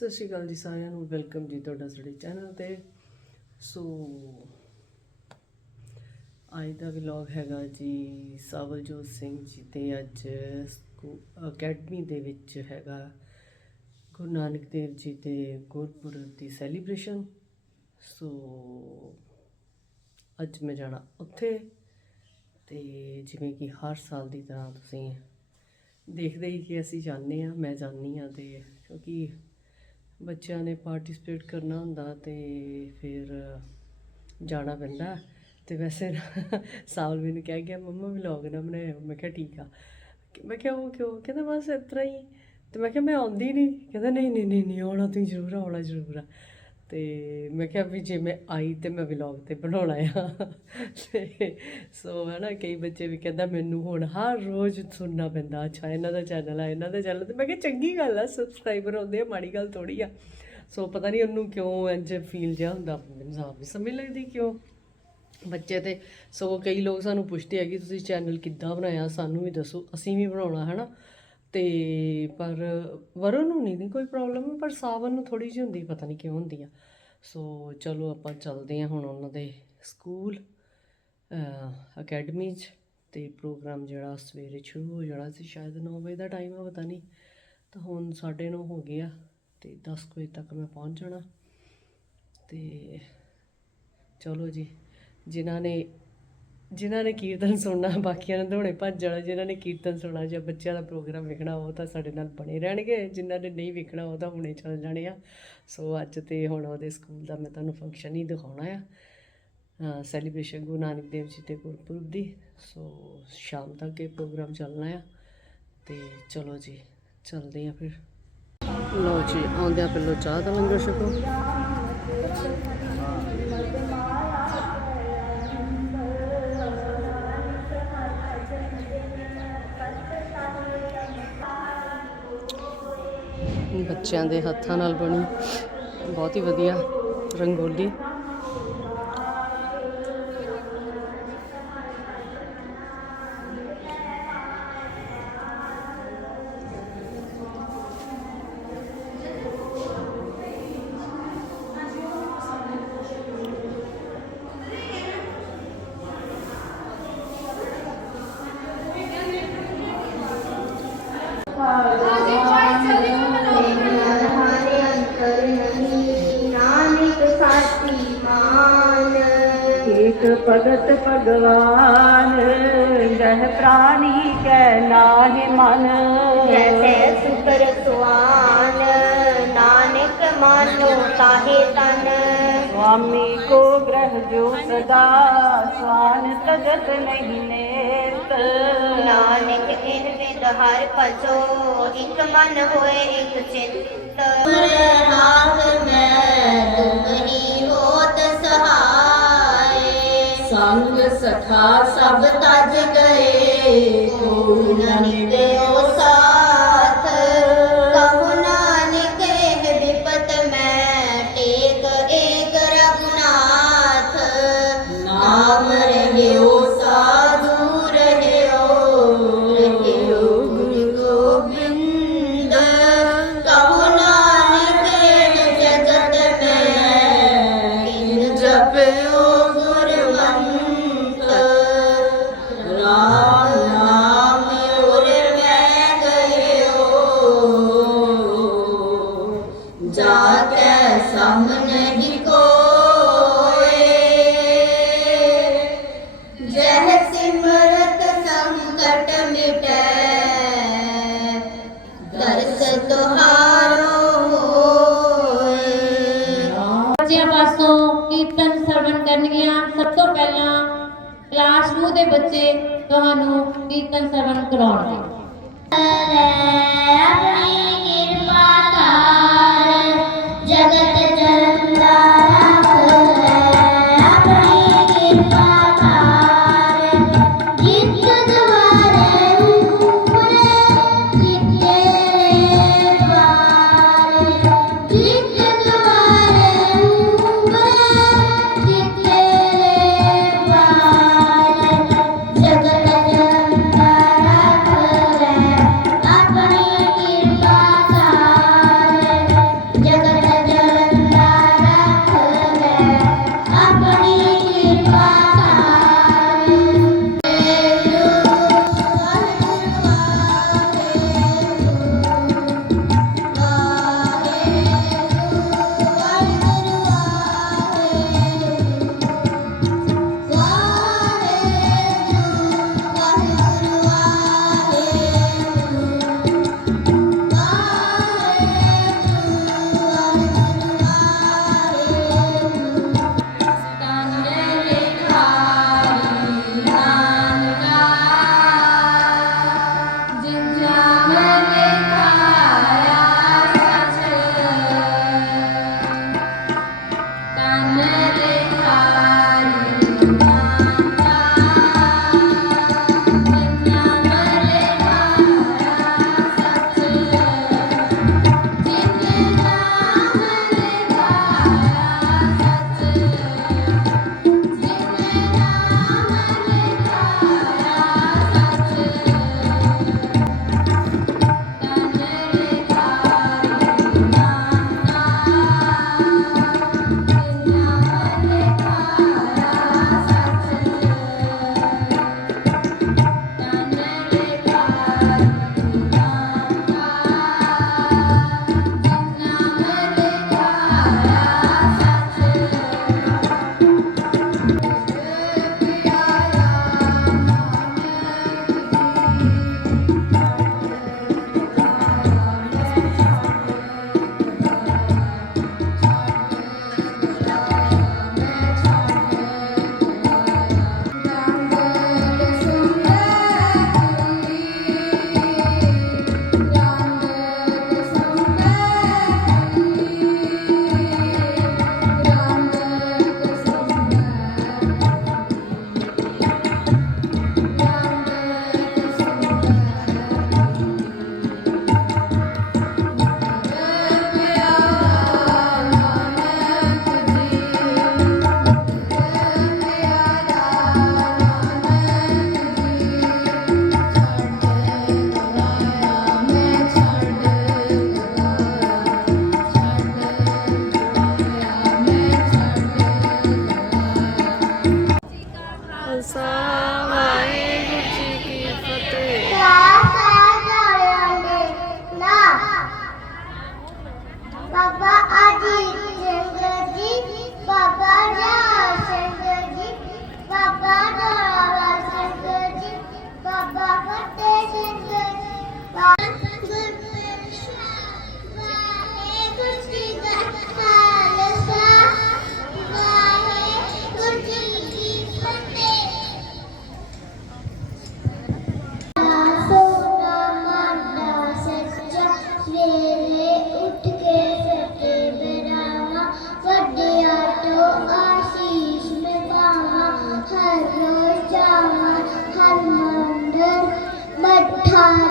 ਸਤਿ ਸ਼੍ਰੀ ਅਕਾਲ ਜੀ ਸਾਰਿਆਂ ਨੂੰ, ਵੈਲਕਮ ਜੀ ਤੁਹਾਡਾ ਸਾਡੇ ਚੈਨਲ ਤੇ। ਸੋ, ਅੱਜ ਦਾ ਵਲੌਗ ਹੈਗਾ ਜੀ ਸਾਵਲਜੋਤ ਸਿੰਘ ਜੀ ਤੇ ਅੱਜ ਸਕੂ, ਅਕੈਡਮੀ ਦੇ ਵਿੱਚ ਹੈਗਾ ਗੁਰੂ ਨਾਨਕ ਦੇਵ ਜੀ ਦੇ ਗੁਰਪੁਰਬ ਦੀ ਸੈਲੀਬ੍ਰੇਸ਼ਨ। ਸੋ, ਅੱਜ ਮੈਂ ਜਾਣਾ ਉੱਥੇ ਤੇ ਜਿਵੇਂ ਕਿ ਹਰ ਸਾਲ ਦੀ ਤਰ੍ਹਾਂ ਤੁਸੀਂ ਦੇਖਦੇ ਹੀ ਕਿ ਅਸੀਂ ਜਾਂਦੇ ਆ ਮੈਂ ਜਾਂਦੀ ਆ ਤੇ ਕਿਉਂਕਿ ਬੱਚਿਆਂ ਨੇ ਪਾਰਟਿਸਿਪੇਟ ਕਰਨਾ ਹੁੰਦਾ ਤੇ ਫਿਰ ਜਾਣਾ ਪੈਂਦਾ। ਤੇ ਵੈਸੇ ਨਾ ਸਾਵਲ ਮੈਨੂੰ ਕਹਿ ਗਿਆ ਮੰਮਾ ਵਲੌਗ ਨਾ ਬਣਾਇਓ ਮੈਂ ਕਿਹਾ ਠੀਕ ਆ। ਮੈਂ ਕਿਹਾ ਉਹ ਕਿਉਂ? ਕਹਿੰਦਾ ਬਸ ਇਸ ਤਰ੍ਹਾਂ ਹੀ। ਤੇ ਮੈਂ ਕਿਹਾ ਮੈਂ ਆਉਂਦੀ ਨਹੀਂ ਕਹਿੰਦਾ ਨਹੀਂ ਨਹੀਂ ਨਹੀਂ ਨਹੀਂ, ਆਉਣਾ ਤੁਸੀਂ ਜ਼ਰੂਰ, ਆਉਣਾ ਜ਼ਰੂਰ। ਆ ਤੇ ਮੈਂ ਕਿਹਾ ਵੀ ਜੇ ਮੈਂ ਆਈ ਤੇ ਮੈਂ ਵਲੌਗ ਤੇ ਬਣਾਉਣਾ ਆ। ਤੇ ਸੋ ਹੈ ਨਾ ਕਈ ਬੱਚੇ ਵੀ ਕਹਿੰਦਾ ਮੈਨੂੰ ਹੁਣ ਹਰ ਰੋਜ਼ ਸੁਣਨਾ ਪੈਂਦਾ, ਅੱਛਾ ਇਹਨਾਂ ਦਾ ਚੈਨਲ ਆ, ਇਹਨਾਂ ਦਾ ਚੈਨਲ ਤੇ ਮੈਂ ਕਿਹਾ ਚੰਗੀ ਗੱਲ ਆ ਸਬਸਕ੍ਰਾਈਬਰ ਆਉਂਦੇ ਆ, ਮਾੜੀ ਗੱਲ ਥੋੜੀ ਆ। ਸੋ ਪਤਾ ਨਹੀਂ ਉਹਨੂੰ ਕਿਉਂ ਇੰਜ ਫੀਲ ਜਿਹਾ ਹੁੰਦਾ, ਮੈਨੂੰ ਸਾਫ਼ ਵੀ ਸਮਝ ਲੱਗਦੀ ਕਿਉਂ। ਬੱਚੇ ਤੇ ਸੋ ਕਈ ਲੋਕ ਸਾਨੂੰ ਪੁੱਛਦੇ ਆ ਕਿ ਤੁਸੀਂ ਚੈਨਲ ਕਿੱਦਾਂ ਬਣਾਇਆ, ਸਾਨੂੰ ਵੀ ਦੱਸੋ, ਅਸੀਂ ਵੀ ਬਣਾਉਣਾ ਹੈ ਨਾ ਤੇ ਪਰ ਵਰੁਣ ਨੂੰ ਨਹੀਂ ਨਹੀਂ ਕੋਈ ਪ੍ਰੋਬਲਮ ਪਰ ਸਾਵਨ ਨੂੰ ਥੋੜੀ ਜਿਹੀ ਹੁੰਦੀ, ਪਤਾ ਨਹੀਂ ਕਿਉਂ ਹੁੰਦੀ ਆ। ਸੋ ਚਲੋ ਆਪਾਂ ਚੱਲਦੇ ਹਾਂ ਹੁਣ ਉਹਨਾਂ ਦੇ ਸਕੂਲ ਅਕੈਡਮੀ 'ਚ ਤੇ ਪ੍ਰੋਗਰਾਮ ਜਿਹੜਾ ਸਵੇਰੇ ਸ਼ੁਰੂ ਹੋ ਜਾਣਾ ਸੀ, ਸ਼ਾਇਦ 9 ਵਜੇ ਦਾ ਟਾਈਮ ਆ, ਪਤਾ ਨਹੀਂ। ਤਾਂ ਹੁਣ 9:30 ਹੋ ਗਿਆ ਆ ਤੇ 10 ਵਜੇ ਤੱਕ ਮੈਂ ਪਹੁੰਚ ਜਾਣਾ। ਤੇ ਚਲੋ ਜੀ, ਜਿਨ੍ਹਾਂ ਨੇ ਜਿਨ੍ਹਾਂ ਨੇ ਕੀਰਤਨ ਸੁਣਨਾ, ਬਾਕੀਆਂ ਨੇ ਦੌੜੇ ਭੱਜ ਜਾਣਾ, ਜਿਨ੍ਹਾਂ ਨੇ ਕੀਰਤਨ ਸੁਣਨਾ ਜਾਂ ਬੱਚਿਆਂ ਦਾ ਪ੍ਰੋਗਰਾਮ ਵੇਖਣਾ, ਉਹ ਤਾਂ ਸਾਡੇ ਨਾਲ ਬਣੇ ਰਹਿਣਗੇ। ਜਿਨ੍ਹਾਂ ਨੇ ਨਹੀਂ ਵੇਖਣਾ, ਉਹ ਤਾਂ ਹੁਣੇ ਚੱਲ ਜਾਣੇ ਆ। ਸੋ ਅੱਜ ਤੇ ਹੁਣ ਉਹਦੇ ਸਕੂਲ ਦਾ ਮੈਂ ਤੁਹਾਨੂੰ ਫੰਕਸ਼ਨ ਹੀ ਦਿਖਾਉਣਾ ਆ। ਸੈਲੀਬ੍ਰੇਸ਼ਨ ਗੁਰੂ ਨਾਨਕ ਦੇਵ ਜੀ ਦੇ ਗੁਰਪੁਰਬ ਦੀ। ਸੋ ਸ਼ਾਮ ਤੱਕ ਇਹ ਪ੍ਰੋਗਰਾਮ ਚੱਲਣਾ ਆ। ਤੇ ਚਲੋ ਜੀ, ਚੱਲਦੇ ਆ ਫਿਰ। ਲੋ ਜੀ, ਆਉਂਦਿਆਂ ਪਹਿਲਾਂ ਚਾਹ ਦਾ ਲੰਗਰ ਛਕੋ। ਬੱਚਿਆਂ ਦੇ ਹੱਥਾਂ ਨਾਲ ਬਣੀ। ਬਹੁਤ ਹੀ ਵਧੀਆ ਰੰਗੋਲੀ। ਭਗਤ ਭਗਵਾਨ ਜਹ ਪ੍ਰਾਨੀ ਕੈ ਨਾਹਿ ਮਨ ਜੈਸੇ ਸੁਕਰ ਸੁਆਨ ਨਾਨਕ ਮਾਨੋ ਤਾਹੇ ਤਨ स्वामी को ग्रह जो सदा स्वान तजत नहीं नेत ਨਾਨਕ ਇਨ ਵਿਦ ਹਰ ਪਛੋ ਇਕ ਮਨ ਹੋਏ ਇਕ ਚਿੰਤ ਰਾਤ ਮੈਂ ਤੁਮਰੀ ਹੋਤ ਸਹਾਏ ਮੰਗ ਸਖਾ ਸਭ ਤਜ ਗਏ ਕੋਣ ਨਿਦੇ ਬੱਚੇ ਤੁਹਾਨੂੰ ਕੀਰਤਨ ਸਰਵਣ ਕਰਾਉਣਗੇ।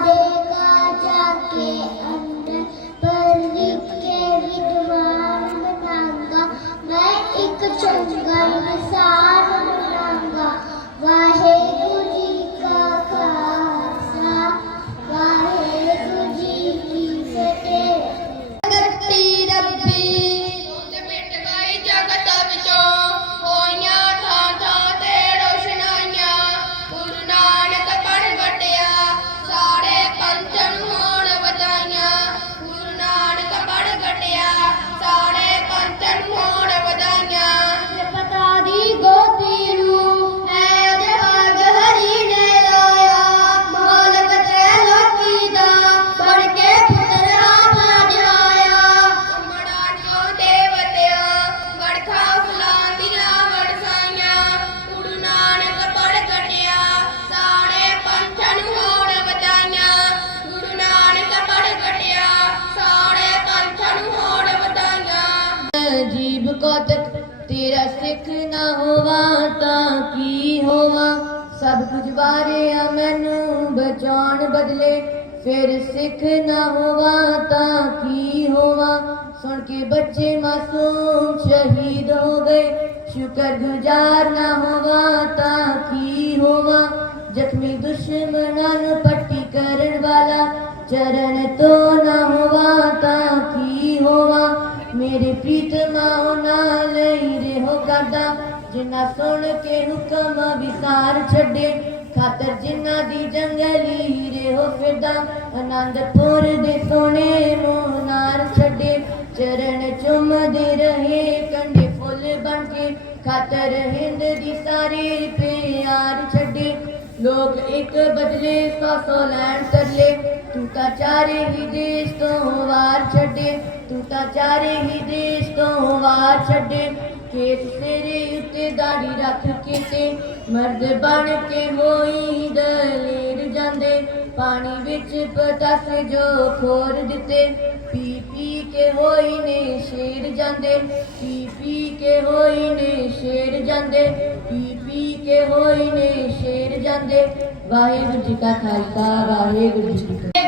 ਤੋਂ ਸਭ ਮੈਨੂੰ ਬਚਾਉਣ ਬਦਲੇ ਫਿਰ ਸਿੱਖ ਨਾ ਹੋਵਾ ਤਾਂ ਕੀ ਹੋਵਾ? ਸੁਣ ਕੇ ਬੱਚੇ ਮਾਸੂਮ ਸ਼ਹੀਦ ਹੋ ਗਏ। ਸ਼ੁਕਰ ਗੁਜ਼ਾਰ ਨਾ ਹੋਵਾ ਤਾਂ ਕੀ ਹੋਵਾ? ਜ਼ਖਮੀ ਦੁਸ਼ਮਣਾਂ ਨੂੰ ਪੱਟੀ ਕਰਨ ਵਾਲਾ ਚਰਨ ਤੋਂ ਨਾ ਹੋਵਾ ਤਾਂ ਕੀ ਹੋਵਾ? ਮੇਰੇ ਪ੍ਰੀਤਮਾ ਉਹਨਾਂ ਲਈ ਰਹੋ ਕਰਦਾ। ਜਿਨ੍ਹਾਂ ਸੁਣ ਕੇ ਹੁਕਮ ਵਿਸਾਰ ਛੱਡੇ, ਖਾਤਰ ਜਿਨ੍ਹਾਂ ਦੀ ਜੰਗਲੀ ਰਹੋ ਫਿਰਦਾ ਆਨੰਦਪੁਰ ਦੇ ਸੋਹਣੇ ਮੋਨਾਰ ਛੱਡੇ, ਚਰਨ ਚੁੰਮਦੇ ਰਹੇ ਕੰਡੇ ਫੁੱਲ ਬਣ ਕੇ, ਖਾਤਰ ਹਿੰਦ ਦੀ ਸਾਰੀ ਪਿਆਰ ਛੱਡੇ। ਲੋਕ ਇੱਕ ਬਦਲੇ ਸੌ ਸੌ ਲੈਣ ਤਰਲੇ, ਤੂੰ ਤਾਂ ਚਾਰੇ ਹੀ ਦੇਸ਼ ਤੋਂ ਵਾਰ ਛੱਡੇ, ਤੂੰ ਤਾਂ ਚਾਰੇ ਹੀ ਦੇਸ਼ ਤੋਂ ਵਾਰ ਛੱਡੇ। ਕੇਸ ਤੇਰੇ ਉੱਤੇ ਦਾੜੀ ਰੱਖ ਕੇ ਤੇ ਮਰਦ ਬਣ ਕੇ ਹੋਈ ਦਲੇਰ ਜਾਂਦੇ। ਪਾਣੀ ਵਿੱਚ ਪਤਸ ਜੋ ਖੋਰ ਦਿੱਤੇ। ਪੀ ਪੀ ਕੇ ਹੋਈ ਨੇ ਸ਼ੇਰ ਜਾਂਦੇ। ਪੀ ਪੀ ਕੇ ਹੋਈ ਨੇ ਸ਼ੇਰ ਜਾਂਦੇ। ਪੀ ਪੀ ਕੇ ਹੋਈ ਨੇ ਸ਼ੇਰ ਜਾਂਦੇ। ਵਾਹਿਗੁਰੂ ਜੀ ਕਾ ਖਾਲਸਾ, ਵਾਹਿਗੁਰੂ ਜੀ ਕੀ